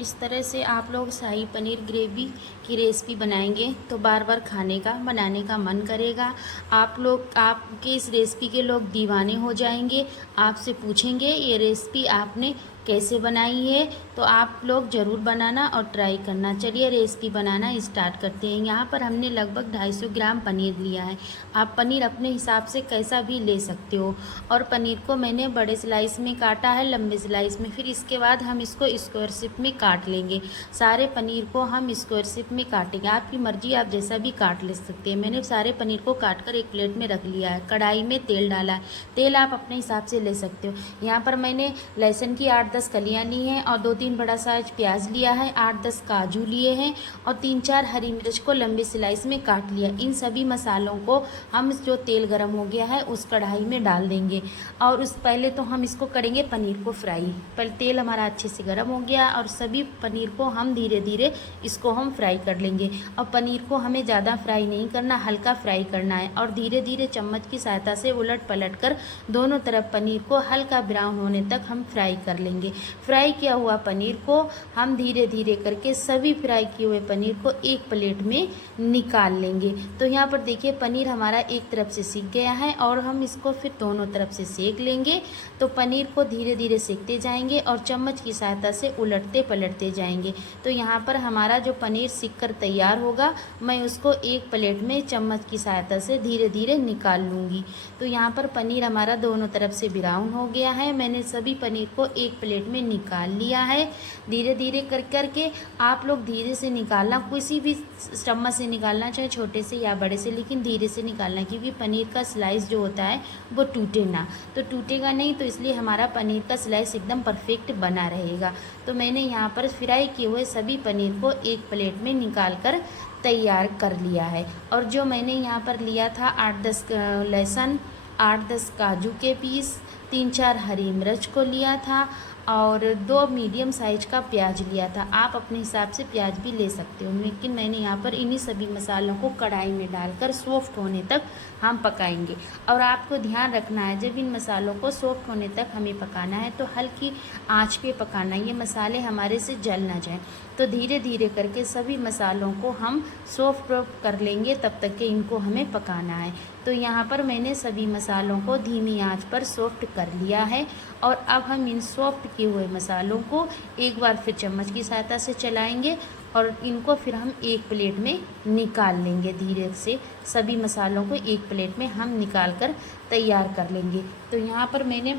इस तरह से आप लोग शाही पनीर ग्रेवी की रेसिपी बनाएंगे तो बार बार खाने का बनाने का मन करेगा। आप लोग आपके इस रेसिपी के लोग दीवाने हो जाएंगे। आपसे पूछेंगे ये रेसिपी आपने कैसे बनाई है, तो आप लोग ज़रूर बनाना और ट्राई करना। चलिए रेसिपी बनाना स्टार्ट करते हैं। यहाँ पर हमने लगभग 250 ग्राम पनीर लिया है। आप पनीर अपने हिसाब से कैसा भी ले सकते हो। और पनीर को मैंने बड़े स्लाइस में काटा है, लंबे स्लाइस में। फिर इसके बाद हम इसको स्क्वायर शेप में काट लेंगे। सारे पनीर को हम स्क्वायर शेप में काटेंगे। आपकी मर्जी, आप जैसा भी काट ले सकते हैं। मैंने सारे पनीर को काट कर एक प्लेट में रख लिया है। कढ़ाई में तेल डाला है। तेल आप अपने हिसाब से ले सकते हो। यहाँ पर मैंने लहसुन की 8-10 कलियाँ ली हैं और 2-3 बड़ा साइज प्याज लिया है, 8-10 काजू लिए हैं और 3-4 हरी मिर्च को लंबे स्लाइस में काट लिया। इन सभी मसालों को हम जो तेल गर्म हो गया है उस कढ़ाई में डाल देंगे। और उस पहले तो हम इसको करेंगे पनीर को फ्राई। पहले तेल हमारा अच्छे से गर्म हो गया और सभी पनीर को हम धीरे धीरे इसको हम फ्राई कर लेंगे। और पनीर को हमें ज़्यादा फ्राई नहीं करना, हल्का फ्राई करना है। और धीरे धीरे चम्मच की सहायता से उलट पलट कर दोनों तरफ पनीर को हल्का ब्राउन होने तक हम फ्राई कर लेंगे। फ्राई किया हुआ पनीर को हम धीरे धीरे करके सभी फ्राई किए हुए पनीर को एक प्लेट में निकाल लेंगे। तो यहाँ पर देखिए पनीर हमारा एक तरफ से सीख गया है और हम इसको फिर दोनों तरफ से सेक लेंगे। तो पनीर को धीरे धीरे सेकते जाएंगे और चम्मच की सहायता से उलटते पलटते जाएंगे। तो यहाँ पर हमारा जो पनीर सीख कर तैयार होगा, मैं उसको एक प्लेट में चम्मच की सहायता से धीरे धीरे निकाल लूँगी। तो यहाँ पर पनीर हमारा दोनों तरफ से ब्राउन हो गया है। मैंने सभी पनीर को एक प्लेट में निकाल लिया है। धीरे धीरे कर करके आप लोग धीरे से निकालना, किसी भी चम्मच से निकालना, चाहे छोटे से या बड़े से, लेकिन धीरे से निकालना, क्योंकि पनीर का स्लाइस जो होता है वो टूटे ना। तो टूटेगा नहीं, तो इसलिए हमारा पनीर का स्लाइस एकदम परफेक्ट बना रहेगा। तो मैंने यहाँ पर फ्राई किए हुए सभी पनीर को एक प्लेट में निकाल कर तैयार कर लिया है। और जो मैंने यहाँ पर लिया था 8-10 लहसुन, 8-10 काजू के पीस, 3-4 हरी मिर्च को लिया था और 2 मीडियम साइज का प्याज लिया था। आप अपने हिसाब से प्याज भी ले सकते हो, लेकिन मैंने यहाँ पर इन्हीं सभी मसालों को कढ़ाई में डालकर सॉफ्ट होने तक हम पकाएंगे। और आपको ध्यान रखना है, जब इन मसालों को सॉफ्ट होने तक हमें पकाना है तो हल्की आंच पे पकाना है, ये मसाले हमारे से जल ना जाएं। तो धीरे धीरे करके सभी मसालों को हम सॉफ्ट कर लेंगे, तब तक के इनको हमें पकाना है। तो यहाँ पर मैंने सभी मसालों को धीमी आंच पर सॉफ्ट कर लिया है। और अब हम इन सॉफ्ट किए हुए मसालों को एक बार फिर चम्मच की सहायता से चलाएंगे और इनको फिर हम एक प्लेट में निकाल लेंगे। धीरे से सभी मसालों को एक प्लेट में हम निकाल कर तैयार कर लेंगे। तो यहाँ पर मैंने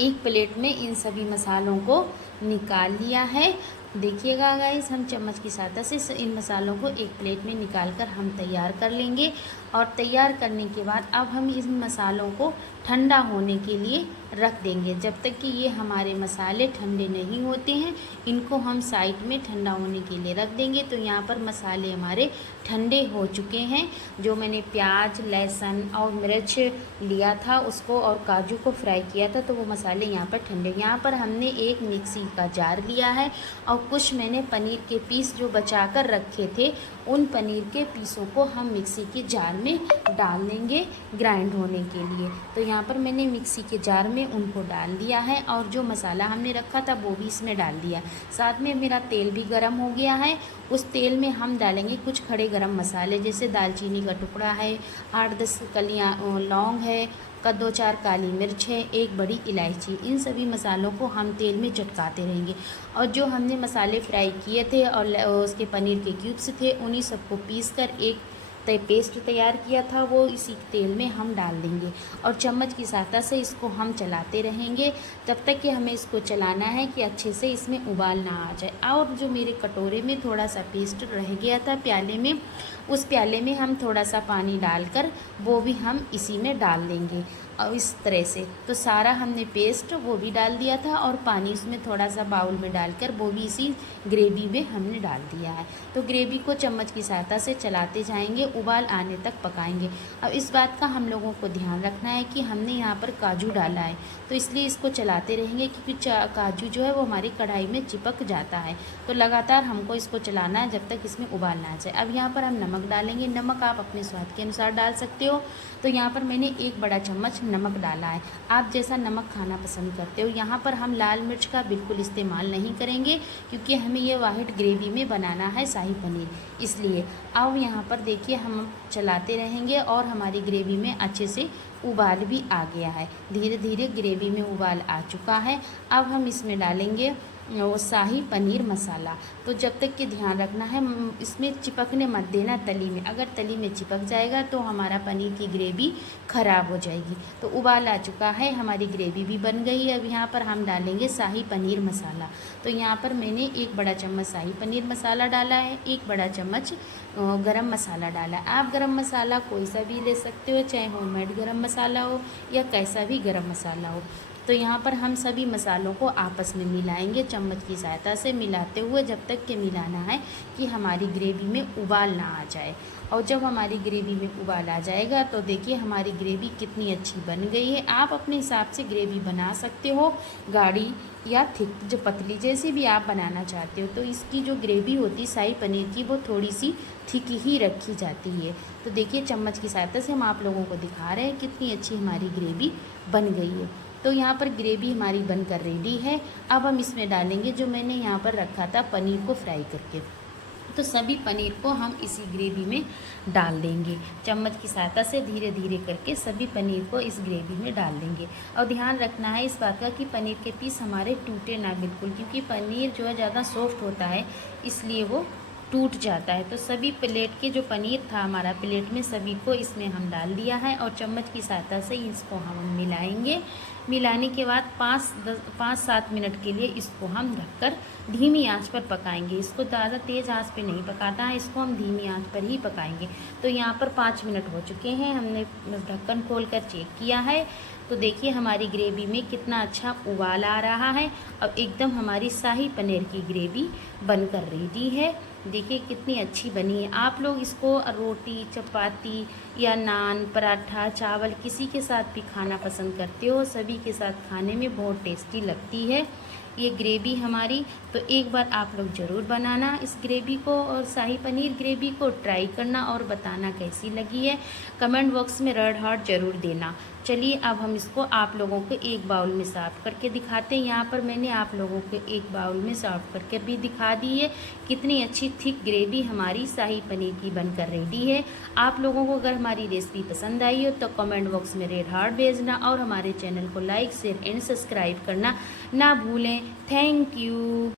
एक प्लेट में इन सभी मसालों को निकाल लिया है। देखिएगा गाइस, हम चम्मच की सहायता से इन मसालों को एक प्लेट में निकाल कर हम तैयार कर लेंगे। और तैयार करने के बाद अब हम इन मसालों को ठंडा होने के लिए रख देंगे। जब तक कि ये हमारे मसाले ठंडे नहीं होते हैं, इनको हम साइड में ठंडा होने के लिए रख देंगे। तो यहाँ पर मसाले हमारे ठंडे हो चुके हैं। जो मैंने प्याज, लहसुन और मिर्च लिया था उसको और काजू को फ्राई किया था, तो वो मसाले यहाँ पर ठंडे। यहाँ पर हमने एक मिक्सी का जार लिया है और कुछ मैंने पनीर के पीस जो बचा कर रखे थे, उन पनीर के पीसों को हम मिक्सी के जार में डाल देंगे ग्राइंड होने के लिए। तो यहाँ पर मैंने मिक्सी के जार में उनको डाल दिया है और जो मसाला हमने रखा था वो भी इसमें डाल दिया। साथ में मेरा तेल भी गर्म हो गया है। उस तेल में हम डालेंगे कुछ खड़े गरम मसाले, जैसे दालचीनी का टुकड़ा है, 8-10 कलियाँ लौंग है, 2-4 काली मिर्च है, 1 बड़ी इलायची। इन सभी मसालों को हम तेल में चटकाते रहेंगे। और जो हमने मसाले फ्राई किए थे और उसके पनीर के क्यूब्स थे, उन्हीं सबको पीस कर एक पेस्ट तैयार किया था, वो इसी तेल में हम डाल देंगे। और चम्मच की सहायता से इसको हम चलाते रहेंगे जब तक कि हमें इसको चलाना है कि अच्छे से इसमें उबाल ना आ जाए। और जो मेरे कटोरे में थोड़ा सा पेस्ट रह गया था प्याले में, उस प्याले में हम थोड़ा सा पानी डालकर वो भी हम इसी में डाल देंगे। और इस तरह से तो सारा हमने पेस्ट वो भी डाल दिया था और पानी उसमें थोड़ा सा बाउल में डालकर वो भी इसी ग्रेवी में हमने डाल दिया है। तो ग्रेवी को चम्मच की सहायता से चलाते जाएंगे, उबाल आने तक पकाएंगे। अब इस बात का हम लोगों को ध्यान रखना है कि हमने यहाँ पर काजू डाला है, तो इसलिए इसको चलाते रहेंगे, क्योंकि काजू जो है वो हमारी कढ़ाई में चिपक जाता है। तो लगातार हमको इसको चलाना है जब तक इसमें उबाल ना आ जाए। अब यहाँ पर हम नमक डालेंगे। नमक आप अपने स्वाद के अनुसार डाल सकते हो। तो यहाँ पर मैंने 1 बड़ा चम्मच नमक डाला है। आप जैसा नमक खाना पसंद करते हो। यहाँ पर हम लाल मिर्च का बिल्कुल इस्तेमाल नहीं करेंगे क्योंकि हमें ये वाइट ग्रेवी में बनाना है शाही पनीर, इसलिए। अब यहाँ पर देखिए हम चलाते रहेंगे और हमारी ग्रेवी में अच्छे से उबाल भी आ गया है। धीरे धीरे ग्रेवी में उबाल आ चुका है। अब हम इसमें डालेंगे वो शाही पनीर मसाला। तो जब तक कि ध्यान रखना है इसमें चिपकने मत देना तली में। अगर तली में चिपक जाएगा तो हमारा पनीर की ग्रेवी ख़राब हो जाएगी। तो उबाल आ चुका है, हमारी ग्रेवी भी बन गई है। अब यहाँ पर हम डालेंगे शाही पनीर मसाला। तो यहाँ पर मैंने 1 बड़ा चम्मच शाही पनीर मसाला डाला है, 1 बड़ा चम्मच गरम मसाला डाला है। आप गरम मसाला कोई सा भी ले सकते हो, चाहे होममेड गरम मसाला हो या कैसा भी गरम मसाला हो। तो यहाँ पर हम सभी मसालों को आपस में मिलाएंगे चम्मच की सहायता से, मिलाते हुए जब तक कि मिलाना है कि हमारी ग्रेवी में उबाल ना आ जाए। और जब हमारी ग्रेवी में उबाल आ जाएगा तो देखिए हमारी ग्रेवी कितनी अच्छी बन गई है। आप अपने हिसाब से ग्रेवी बना सकते हो, गाढ़ी या थिक, जो पतली जैसी भी आप बनाना चाहते हो। तो इसकी जो ग्रेवी होती है शाही पनीर की वो थोड़ी सी थिक ही रखी जाती है। तो देखिए चम्मच की सहायता से हम आप लोगों को दिखा रहे हैं कितनी अच्छी हमारी ग्रेवी बन गई है। तो यहाँ पर ग्रेवी हमारी बनकर रेडी है। अब हम इसमें डालेंगे जो मैंने यहाँ पर रखा था पनीर को फ्राई करके। तो सभी पनीर को हम इसी ग्रेवी में डाल देंगे। चम्मच की सहायता से धीरे धीरे करके सभी पनीर को इस ग्रेवी में डाल देंगे। और ध्यान रखना है इस बात का कि पनीर के पीस हमारे टूटे ना बिल्कुल, क्योंकि पनीर जो है ज़्यादा सॉफ्ट होता है इसलिए वो टूट जाता है। तो सभी प्लेट के जो पनीर था हमारा प्लेट में सभी को इसमें हम डाल दिया है और चम्मच की सहायता से इसको हम मिलाएंगे। मिलाने के बाद 5-7 मिनट के लिए इसको हम ढककर धीमी आंच पर पकाएंगे। इसको ज़्यादा तेज़ आंच पे नहीं पकाता है, इसको हम धीमी आंच पर ही पकाएंगे। तो यहाँ पर 5 मिनट हो चुके हैं, हमने ढक्कन खोलकर चेक किया है। तो देखिए हमारी ग्रेवी में कितना अच्छा उबाल आ रहा है। अब एकदम हमारी शाही पनीर की ग्रेवी बनकर रेडी है। देखिए कितनी अच्छी बनी है। आप लोग इसको रोटी, चपाती या नान, पराठा, चावल किसी के साथ भी खाना पसंद करते हो, सभी के साथ खाने में बहुत टेस्टी लगती है ये ग्रेवी हमारी। तो एक बार आप लोग ज़रूर बनाना इस ग्रेवी को और शाही पनीर ग्रेवी को ट्राई करना और बताना कैसी लगी है। कमेंट बॉक्स में रेड हार्ट ज़रूर देना। चलिए अब हम इसको आप लोगों को एक बाउल में सर्व करके दिखाते हैं। यहाँ पर मैंने आप लोगों को एक बाउल में सर्व करके भी दिखा दी है। कितनी अच्छी थिक ग्रेवी हमारी शाही पनीर की बनकर रेडी है। आप लोगों को अगर हमारी रेसिपी पसंद आई हो तो कमेंट बॉक्स में रेड हार्ट भेजना और हमारे चैनल को लाइक, शेयर एंड सब्सक्राइब करना ना भूलें। Thank you.